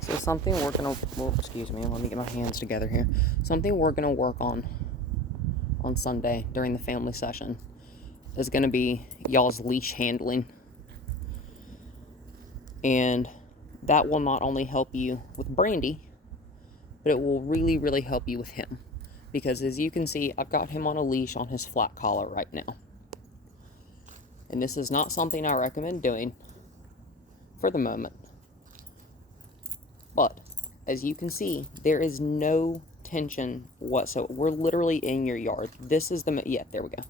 So something we're gonna, well, excuse me, let me get my hands together here. Something we're gonna work on Sunday during the family session is gonna be y'all's leash handling. And that will not only help you with Brandy, but it will really, really help you with him. Because as you can see, I've got him on a leash on his flat collar right now. And this is not something I recommend doing for the moment. But as you can see, there is no tension whatsoever. We're literally in your yard. This is the, yeah, there we go.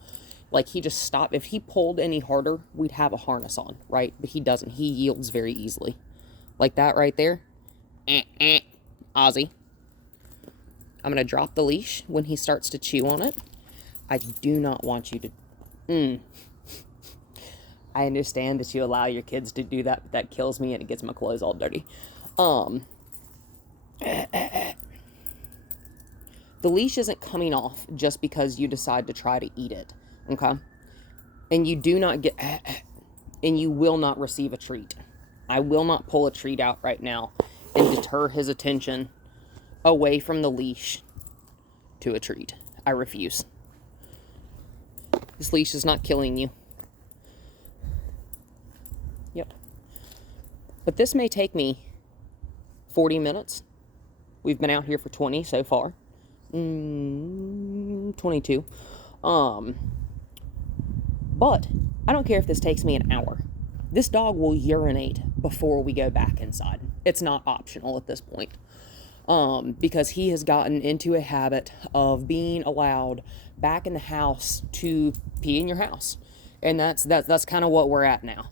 Like, he just stopped. If he pulled any harder, we'd have a harness on, right? But he doesn't. He yields very easily. Like that right there. Ozzie. I'm going to drop the leash when he starts to chew on it. I do not want you to... I understand that you allow your kids to do that, but that kills me and it gets my clothes all dirty. The leash isn't coming off just because you decide to try to eat it, okay? And you do not get... and you will not receive a treat. I will not pull a treat out right now and deter his attention away from the leash to a treat. I refuse. This leash is not killing you. Yep. But this may take me 40 minutes. We've been out here for 20 so far. 22. But I don't care if this takes me an hour. This dog will urinate before we go back inside. It's not optional at this point. Because he has gotten into a habit of being allowed back in the house to pee in your house. And that's kind of what we're at now.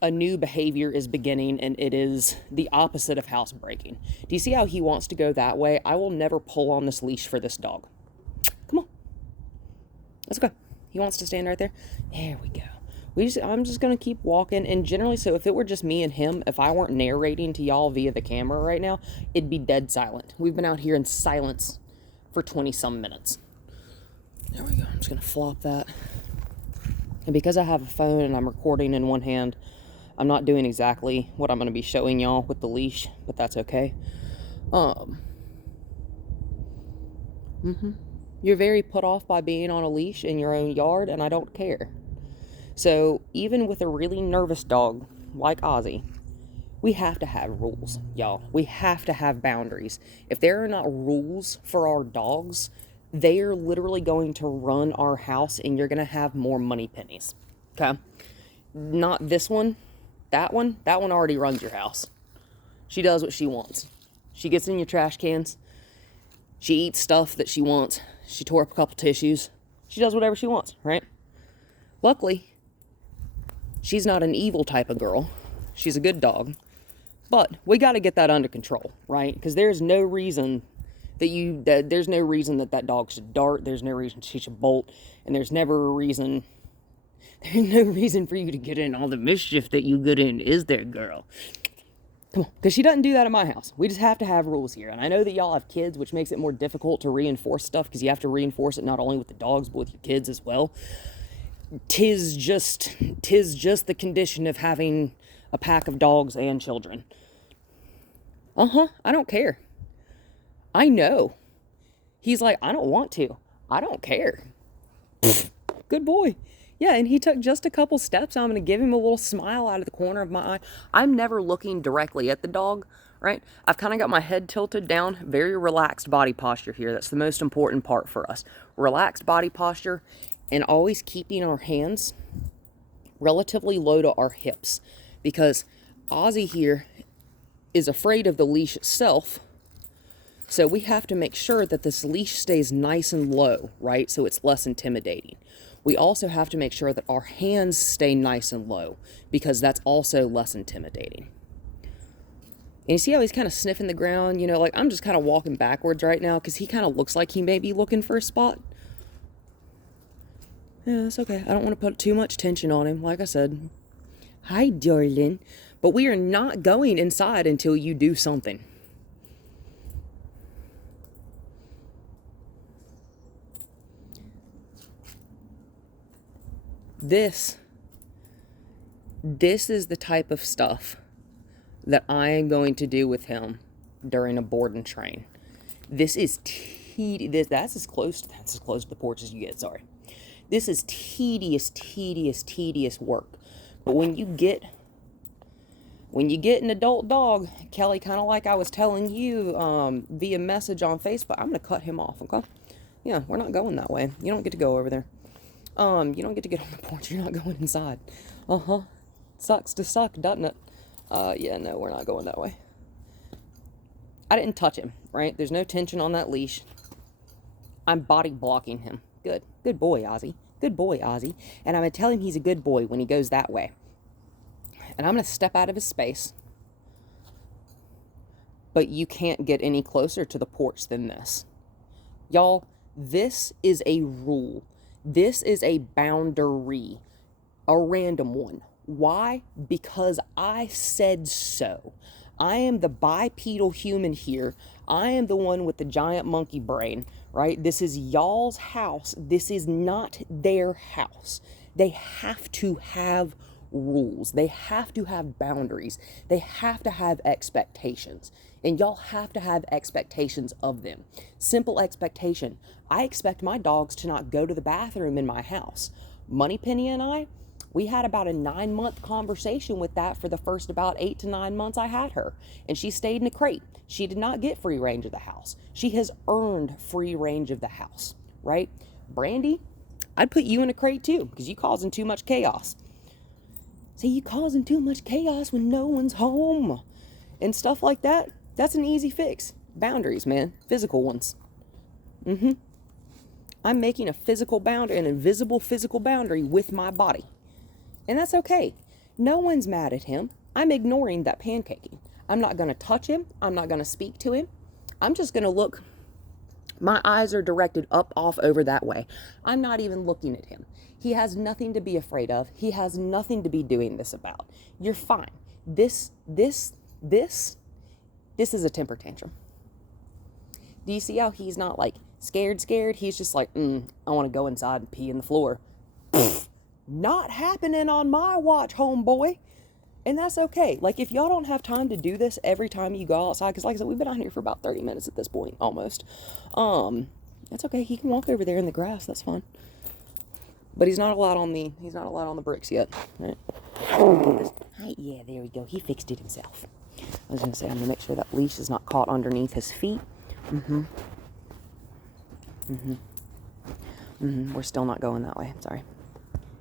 A new behavior is beginning, and it is the opposite of housebreaking. Do you see how he wants to go that way? I will never pull on this leash for this dog. Come on. Let's go. He wants to stand right there. There we go. I'm just going to keep walking, and generally, so if it were just me and him, if I weren't narrating to y'all via the camera right now, it'd be dead silent. We've been out here in silence for 20-some minutes. There we go. I'm just going to flop that. And because I have a phone and I'm recording in one hand, I'm not doing exactly what I'm going to be showing y'all with the leash, but that's okay. You're very put off by being on a leash in your own yard, and I don't care. So even with a really nervous dog like Ozzie, we have to have rules, y'all. We have to have boundaries. If there are not rules for our dogs, they are literally going to run our house, and you're going to have more money pennies. Okay? Not this one. That one already runs your house. She does what she wants. She gets in your trash cans. She eats stuff that she wants. She tore up a couple tissues. She does whatever she wants, right? Luckily, she's not an evil type of girl. She's a good dog. But we got to get that under control, right? Because there's no reason there's no reason that dog should dart. There's no reason she should bolt. And there's no reason for you to get in all the mischief that you get in, is there, girl? Come on, because she doesn't do that at my house. We just have to have rules here. And I know that y'all have kids, which makes it more difficult to reinforce stuff, because you have to reinforce it not only with the dogs, but with your kids as well. Tis just the condition of having a pack of dogs and children. I don't care. I know. He's like, I don't want to. I don't care. Good boy. Yeah, and he took just a couple steps. I'm going to give him a little smile out of the corner of my eye. I'm never looking directly at the dog, right? I've kind of got my head tilted down. Very relaxed body posture here. That's the most important part for us. Relaxed body posture, and always keeping our hands relatively low to our hips. Because Ozzie here is afraid of the leash itself. So we have to make sure that this leash stays nice and low, right? So it's less intimidating. We also have to make sure that our hands stay nice and low, because that's also less intimidating. And you see how he's kind of sniffing the ground? You know, like, I'm just kind of walking backwards right now because he kind of looks like he may be looking for a spot. Yeah, that's okay. I don't want to put too much tension on him, like I said. Hi, darling. But we are not going inside until you do something. This is the type of stuff that I am going to do with him during a board and train. This is that's as close to the porch as you get, sorry. This is tedious work. But when you get an adult dog, Kelly, kind of like I was telling you via message on Facebook, I'm going to cut him off, okay? Yeah, we're not going that way. You don't get to go over there. You don't get to get on the porch. You're not going inside. Uh-huh. Sucks to suck, doesn't it? Yeah, no, we're not going that way. I didn't touch him, right? There's no tension on that leash. I'm body blocking him. Good. Good boy, Ozzie. Good boy, Ozzie. And I'm going to tell him he's a good boy when he goes that way. And I'm going to step out of his space. But you can't get any closer to the porch than this. Y'all, this is a rule. This is a boundary. A random one. Why? Because I said so. I am the bipedal human here. I am the one with the giant monkey brain, right? This is y'all's house. This is not their house. They have to have rules. They have to have boundaries. They have to have expectations. And y'all have to have expectations of them. Simple expectation. I expect my dogs to not go to the bathroom in my house. Moneypenny and I, we had about a 9-month conversation with that for the first about 8 to 9 months I had her. And she stayed in a crate. She did not get free range of the house. She has earned free range of the house, right? Brandy, I'd put you in a crate too, because you causing too much chaos. See, you causing too much chaos when no one's home. And stuff like that, that's an easy fix. Boundaries, man. Physical ones. I'm making a physical boundary, an invisible physical boundary with my body. And that's okay. No one's mad at him. I'm ignoring that pancaking. I'm not going to touch him. I'm not going to speak to him. I'm just going to look. My eyes are directed up, off, over that way. I'm not even looking at him. He has nothing to be afraid of. He has nothing to be doing this about. You're fine. This is a temper tantrum. Do you see how he's not like scared? He's just like, I want to go inside and pee in the floor. Not happening on my watch, homeboy. And that's okay. Like, if y'all don't have time to do this every time you go outside, because like I said, we've been out here for about 30 minutes at this point, almost. That's okay. He can walk over there in the grass. That's fine. But he's not allowed on the bricks yet. Right? Yeah, there we go. He fixed it himself. I was going to say, I'm going to make sure that leash is not caught underneath his feet. We're still not going that way. Sorry.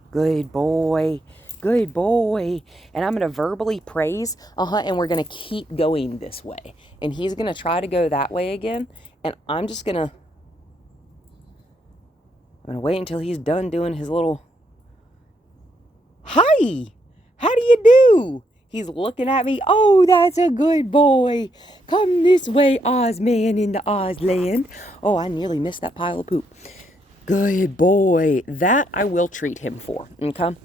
Good boy. Good boy. And I'm going to verbally praise. And we're going to keep going this way. And he's going to try to go that way again. And I'm going to wait until he's done doing his little, hi, how do you do? He's looking at me. Oh, that's a good boy. Come this way, Ozman in the Ozland. Oh, I nearly missed that pile of poop. Good boy. That I will treat him for, okay?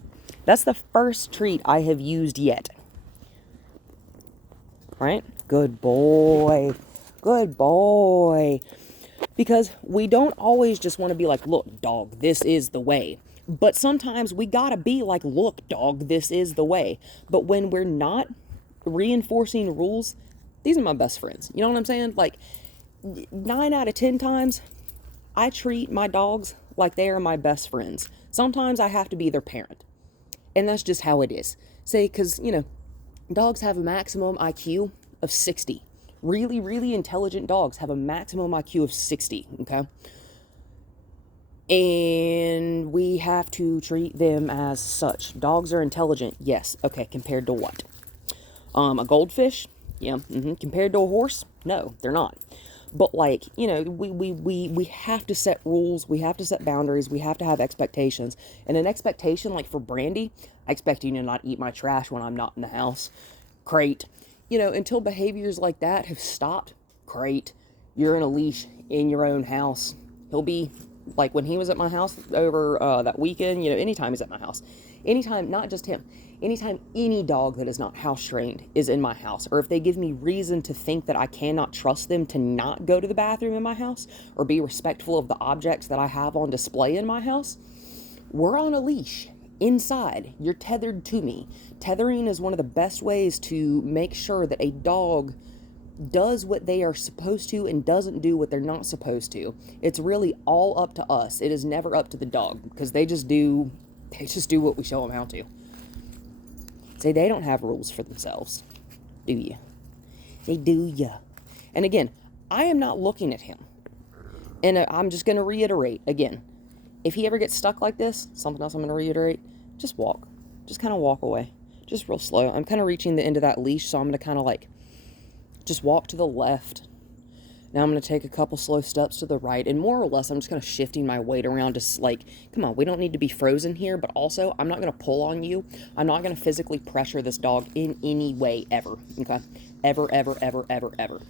That's the first treat I have used yet. Right? Good boy. Good boy. Because we don't always just want to be like, look, dog, this is the way. But sometimes we gotta be like, look, dog, this is the way. But when we're not reinforcing rules, these are my best friends. You know what I'm saying? Like, 9 out of 10 times, I treat my dogs like they are my best friends. Sometimes I have to be their parent. And that's just how it is. Say, because, dogs have a maximum IQ of 60. Really, really intelligent dogs have a maximum IQ of 60, okay? And we have to treat them as such. Dogs are intelligent, yes. Okay, compared to what? A goldfish? Yeah. Compared to a horse? No, they're not. But like, we have to set rules. We have to set boundaries. We have to have expectations. And an expectation, like for Brandy, I expect you to not eat my trash when I'm not in the house. Great. Until behaviors like that have stopped, great. You're in a leash in your own house. He'll be, like when he was at my house over that weekend, anytime he's at my house. Anytime, not just him. Anytime any dog that is not house trained is in my house, or if they give me reason to think that I cannot trust them to not go to the bathroom in my house, or be respectful of the objects that I have on display in my house, we're on a leash. inside. You're tethered to me. Tethering is one of the best ways to make sure that a dog does what they are supposed to and doesn't do what they're not supposed to. It's really all up to us. It is never up to the dog, because they just do what we show them how to. Say, they don't have rules for themselves, do you? They do ya. And again, I am not looking at him. And I'm just going to reiterate again. If he ever gets stuck like this, something else I'm going to reiterate, just walk. Just kind of walk away. Just real slow. I'm kind of reaching the end of that leash, so I'm going to kind of like just walk to the left. Now I'm going to take a couple slow steps to the right, and more or less I'm just kind of shifting my weight around, just like, come on, we don't need to be frozen here, but also I'm not going to pull on you. I'm not going to physically pressure this dog in any way ever, okay? Ever, ever, ever, ever, ever.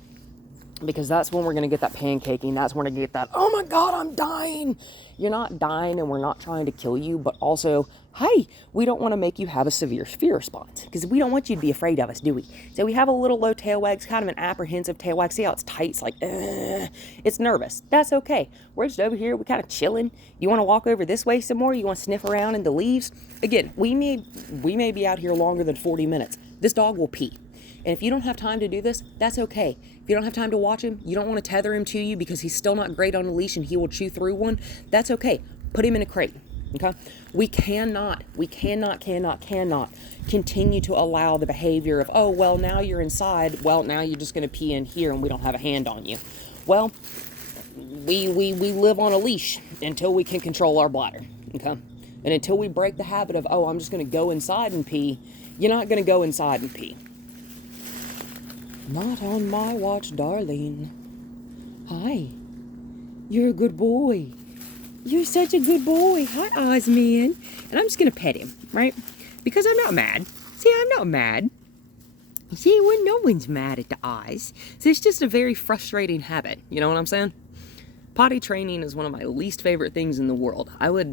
Because that's when we're going to get that pancaking. That's when we're going to get that, oh my God, I'm dying. You're not dying, and we're not trying to kill you, but also, hey, we don't want to make you have a severe fear response, because we don't want you to be afraid of us, do we? So we have a little low tail wag, kind of an apprehensive tail wag. See how it's tight? It's like, it's nervous. That's okay. We're just over here. We're kind of chilling. You want to walk over this way some more? You want to sniff around in the leaves? Again, we may be out here longer than 40 minutes. This dog will pee. And if you don't have time to do this, that's okay. If you don't have time to watch him, you don't want to tether him to you because he's still not great on a leash and he will chew through one, that's okay. Put him in a crate, okay? We cannot continue to allow the behavior of, oh, well, now you're inside. Well, now you're just going to pee in here and we don't have a hand on you. Well, we live on a leash until we can control our bladder, okay? And until we break the habit of, oh, I'm just going to go inside and pee, you're not going to go inside and pee. Not on my watch, darling. Hi. You're a good boy. You're such a good boy. Hi, Ozzie. And I'm just going to pet him, right? Because I'm not mad. See, I'm not mad. See, well, no one's mad at the Oz. So it's just a very frustrating habit. You know what I'm saying? Potty training is one of my least favorite things in the world. Oh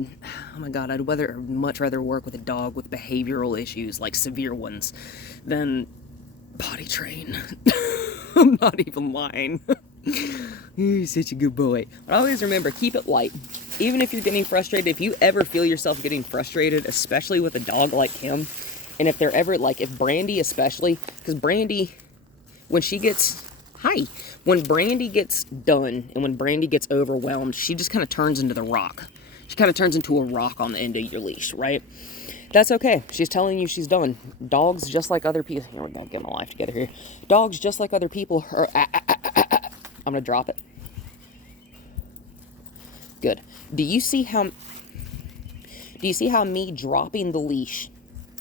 my God, I'd much rather work with a dog with behavioral issues, like severe ones, than potty train. I'm not even lying. You're such a good boy. But always remember, keep it light. Even if you're getting frustrated, if you ever feel yourself getting frustrated, especially with a dog like him, and if they're ever, like, if Brandy especially, because Brandy, when Brandy gets done and when Brandy gets overwhelmed, she just kind of turns into the rock. She kind of turns into a rock on the end of your leash, right? That's okay. She's telling you she's done. Dogs, just like other people... Here we go, get my life together here. Dogs, just like other people, are... I'm going to drop it. Good. Do you see how me dropping the leash,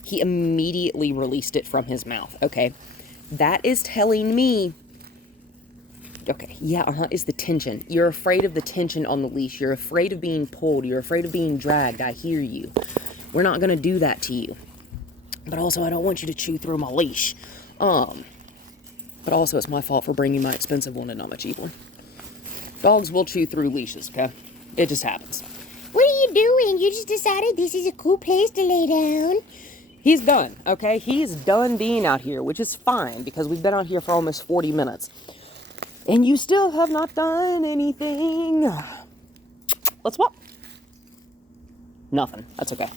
he immediately released it from his mouth? Okay. That is telling me... Okay, yeah, is the tension. You're afraid of the tension on the leash. You're afraid of being pulled. You're afraid of being dragged. I hear you. We're not going to do that to you. But also, I don't want you to chew through my leash. But also, it's my fault for bringing my expensive one and not my cheap one. Dogs will chew through leashes, okay? It just happens. What are you doing? You just decided this is a cool place to lay down. He's done, okay? He's done being out here, which is fine, because we've been out here for almost 40 minutes. And you still have not done anything. Let's walk. Nothing. That's okay.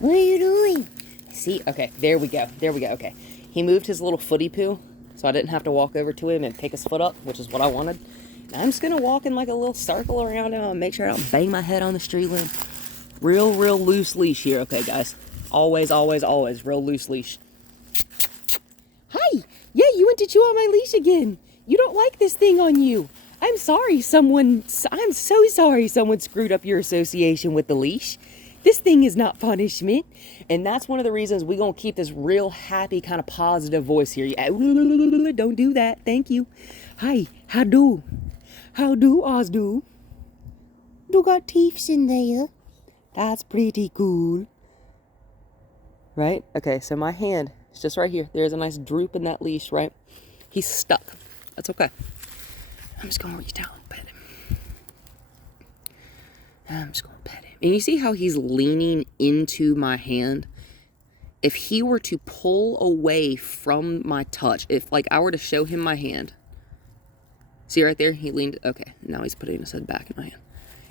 What are you doing? See? Okay, there we go. Okay. He moved his little footy poo, so I didn't have to walk over to him and pick his foot up, which is what I wanted. Now I'm just going to walk in like a little circle around him and make sure I don't bang my head on the street limb. Real loose leash here, okay, guys? Always real loose leash. Hi! Yeah, you went to chew on my leash again. You don't like this thing on you. I'm so sorry someone screwed up your association with the leash. This thing is not punishment. And that's one of the reasons we're going to keep this real happy, kind of positive voice here. Don't do that. Thank you. Hi, how do? How do, Oz do? You got teeth in there. That's pretty cool. Right? Okay, so my hand is just right here. There's a nice droop in that leash, right? He's stuck. That's okay. I'm just going to reach down and pet him. I'm just going to pet him. And you see how he's leaning into my hand? If he were to pull away from my touch, if like I were to show him my hand, see right there? He leaned, okay, now he's putting his head back in my hand.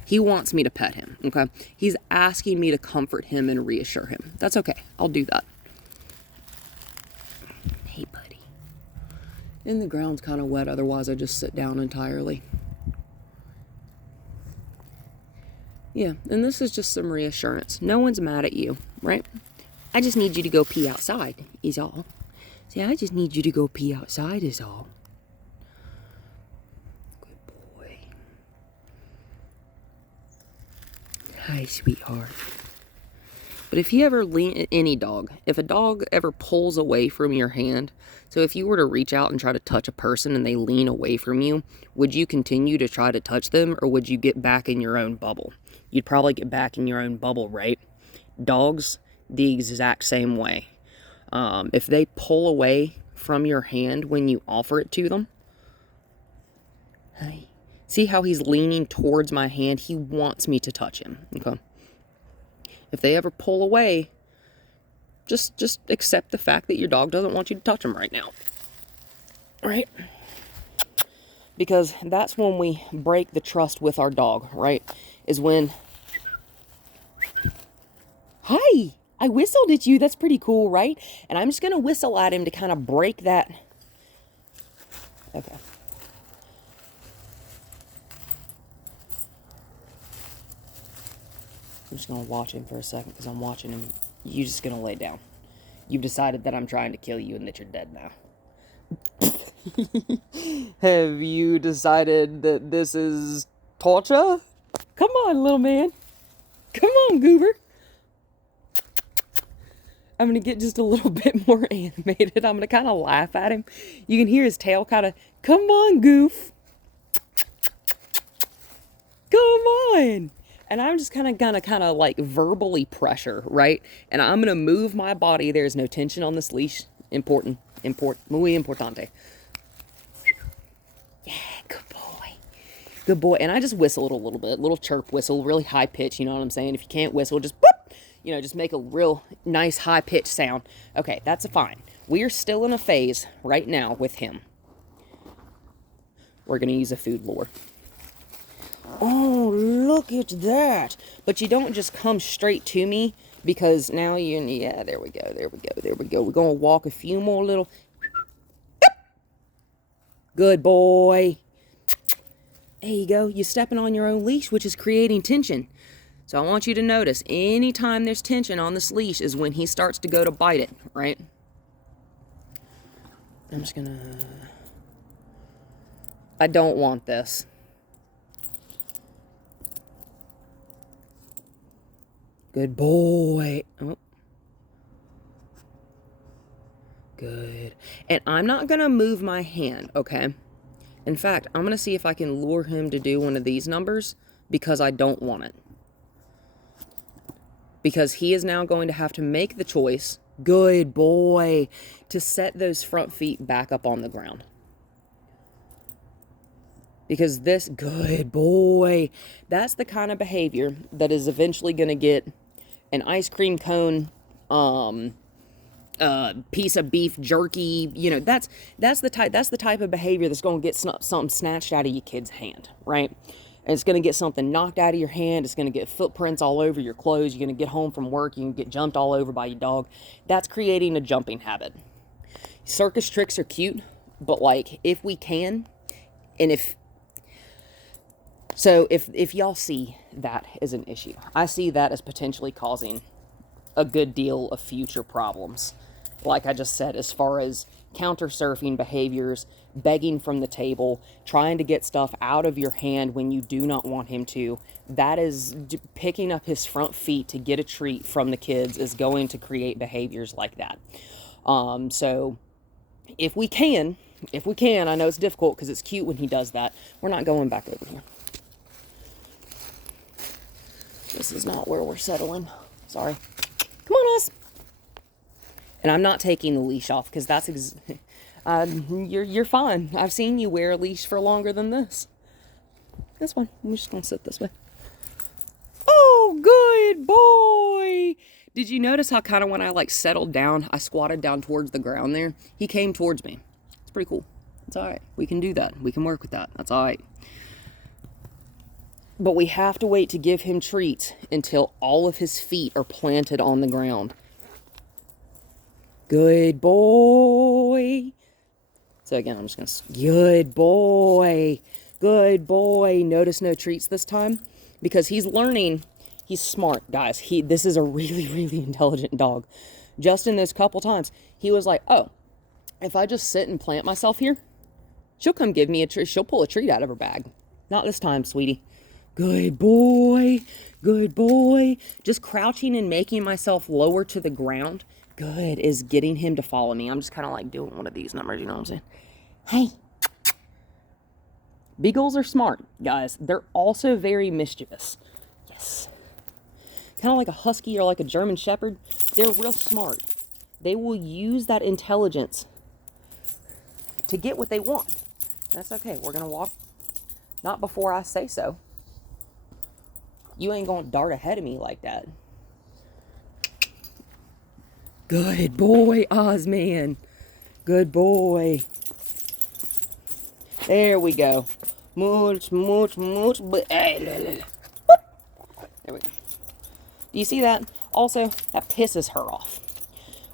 He wants me to pet him, okay? He's asking me to comfort him and reassure him. That's okay. I'll do that. Hey, buddy. And the ground's kind of wet, otherwise I just sit down entirely. Yeah, and this is just some reassurance. No one's mad at you, right? I just need you to go pee outside, is all. See, I just need you to go pee outside, is all. Good boy. Hi, sweetheart. But if you ever lean, any dog, if a dog ever pulls away from your hand, so if you were to reach out and try to touch a person and they lean away from you, would you continue to try to touch them, or would you get back in your own bubble? You'd probably get back in your own bubble, right? Dogs, the exact same way. If they pull away from your hand when you offer it to them, hey, see how he's leaning towards my hand? He wants me to touch him, okay? If they ever pull away, just accept the fact that your dog doesn't want you to touch him right now, right? Because that's when we break the trust with our dog, right? Is when, hi, I whistled at you. That's pretty cool, right? And I'm just going to whistle at him to kind of break that. Okay. I'm just going to watch him for a second because I'm watching him. You're just going to lay down. You've decided that I'm trying to kill you and that you're dead now. Have you decided that this is torture? Come on, little man. Come on, Goober. I'm going to get just a little bit more animated. I'm going to kind of laugh at him. You can hear his tail kind of, come on, Goof. Come on. And I'm just kind of like verbally pressure, right? And I'm going to move my body. There's no tension on this leash. Muy importante. Yeah, good boy. Good boy. And I just whistle it a little bit. Little chirp whistle, really high pitch, you know what I'm saying? If you can't whistle, just boop, you know, just make a real nice high pitch sound. Okay, that's fine. We are still in a phase right now with him. We're going to use a food lure. Oh, look at that. But you don't just come straight to me, because now yeah, there we go. We're going to walk a few more little. Good boy. There you go. You're stepping on your own leash, which is creating tension. So I want you to notice, anytime there's tension on this leash is when he starts to go to bite it, right? I'm just going to... I don't want this. Good boy. Oh. Good. And I'm not going to move my hand, okay? In fact, I'm going to see if I can lure him to do one of these numbers, because I don't want it. Because he is now going to have to make the choice, good boy, to set those front feet back up on the ground. Because this, good boy, that's the kind of behavior that is eventually going to get an ice cream cone, piece of beef jerky, you know, that's the type of behavior that's going to get something snatched out of your kid's hand, right? And it's going to get something knocked out of your hand. It's going to get footprints all over your clothes. You're going to get home from work. You can get jumped all over by your dog. That's creating a jumping habit. Circus tricks are cute, but like, if we can, and if y'all see that as an issue, I see that as potentially causing a good deal of future problems. Like I just said, as far as counter surfing behaviors, begging from the table, trying to get stuff out of your hand when you do not want him to, that is picking up his front feet to get a treat from the kids is going to create behaviors like that. So if we can, I know it's difficult because it's cute when he does that. We're not going back over here. This is not where we're settling. Sorry. Come on, Oz. And I'm not taking the leash off because that's you're fine. I've seen you wear a leash for longer than this. That's fine. I'm just gonna sit this way. Oh, good boy. Did you notice how kind of when I like settled down, I squatted down towards the ground there? He came towards me. It's pretty cool. It's all right. We can do that. We can work with that. That's all right. But we have to wait to give him treats until all of his feet are planted on the ground. Good boy. So again, I'm just going to... Good boy. Good boy. Notice no treats this time. Because he's learning. He's smart, guys. This is a really, really intelligent dog. Just in those couple times, he was like, oh, if I just sit and plant myself here, she'll come give me a treat. She'll pull a treat out of her bag. Not this time, sweetie. Good boy. Good boy. Just crouching and making myself lower to the ground. Good is getting him to follow me. I'm just kind of like doing one of these numbers, you know what I'm saying? Hey. Beagles are smart, guys. They're also very mischievous. Yes. Kind of like a husky or like a German shepherd. They're real smart. They will use that intelligence to get what they want. That's okay. We're going to walk. Not before I say so. You ain't going to dart ahead of me like that. Good boy, Ozman. Good boy. There we go. Mooch. There we go. Do you see that? Also, that pisses her off.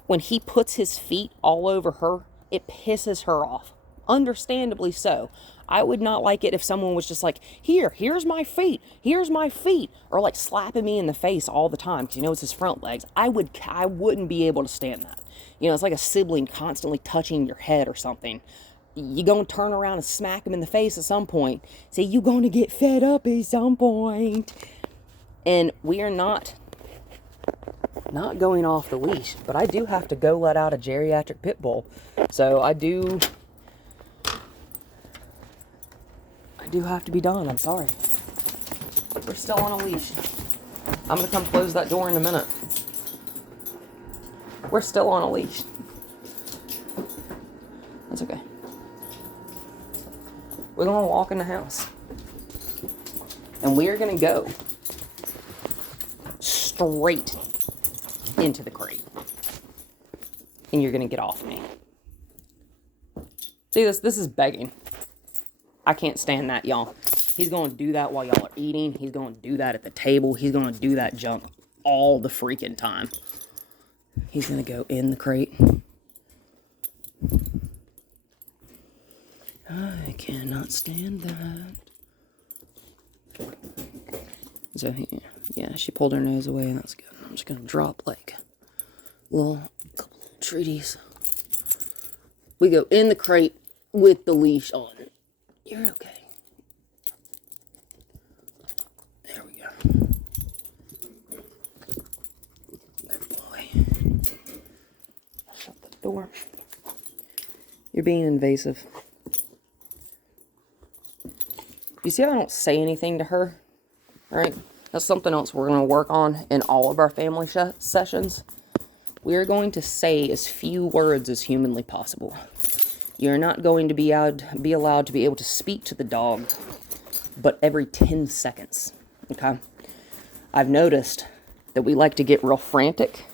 When he puts his feet all over her, it pisses her off. Understandably so. I would not like it if someone was just like, here's my feet, or like slapping me in the face all the time because you know it's his front legs. I wouldn't be able to stand that. You know, it's like a sibling constantly touching your head or something. You're going to turn around and smack him in the face at some point. Say, you're going to get fed up at some point. And we are not going off the leash, but I do have to go let out a geriatric pit bull. So I do have to be done. I'm sorry. We're still on a leash. I'm going to come close that door in a minute. We're still on a leash. That's okay. We're going to walk in the house. And we are going to go straight into the crate. And you're going to get off me. See, this is begging. I can't stand that, y'all. He's going to do that while y'all are eating. He's going to do that at the table. He's going to do that junk all the freaking time. He's going to go in the crate. I cannot stand that. So, yeah, she pulled her nose away. That's good. I'm just going to drop, like, couple little treaties. We go in the crate with the leash on. You're okay. There we go. Good boy. Shut the door. You're being invasive. You see how I don't say anything to her? Right? That's something else we're going to work on in all of our family sessions. We are going to say as few words as humanly possible. You're not going to be allowed to be able to speak to the dog, but every 10 seconds, okay? I've noticed that we like to get real frantic.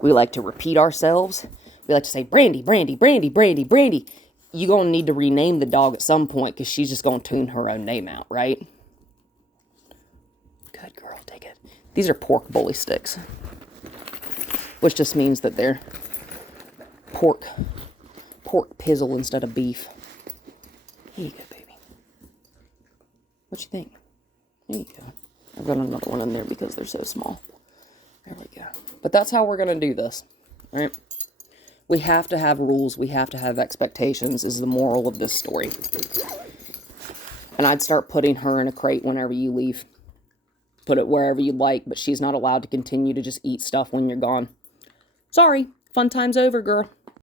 We like to repeat ourselves. We like to say, Brandy, Brandy, Brandy, Brandy, Brandy. You're going to need to rename the dog at some point because she's just going to tune her own name out, right? Good girl, take it. These are pork bully sticks, which just means that they're pork pizzle instead of beef. Here you go, baby. What you think? There you go. I've got another one in there because they're so small. There we go. But that's how we're going to do this, right? We have to have rules. We have to have expectations is the moral of this story. And I'd start putting her in a crate whenever you leave. Put it wherever you'd like, but she's not allowed to continue to just eat stuff when you're gone. Sorry, fun time's over, girl.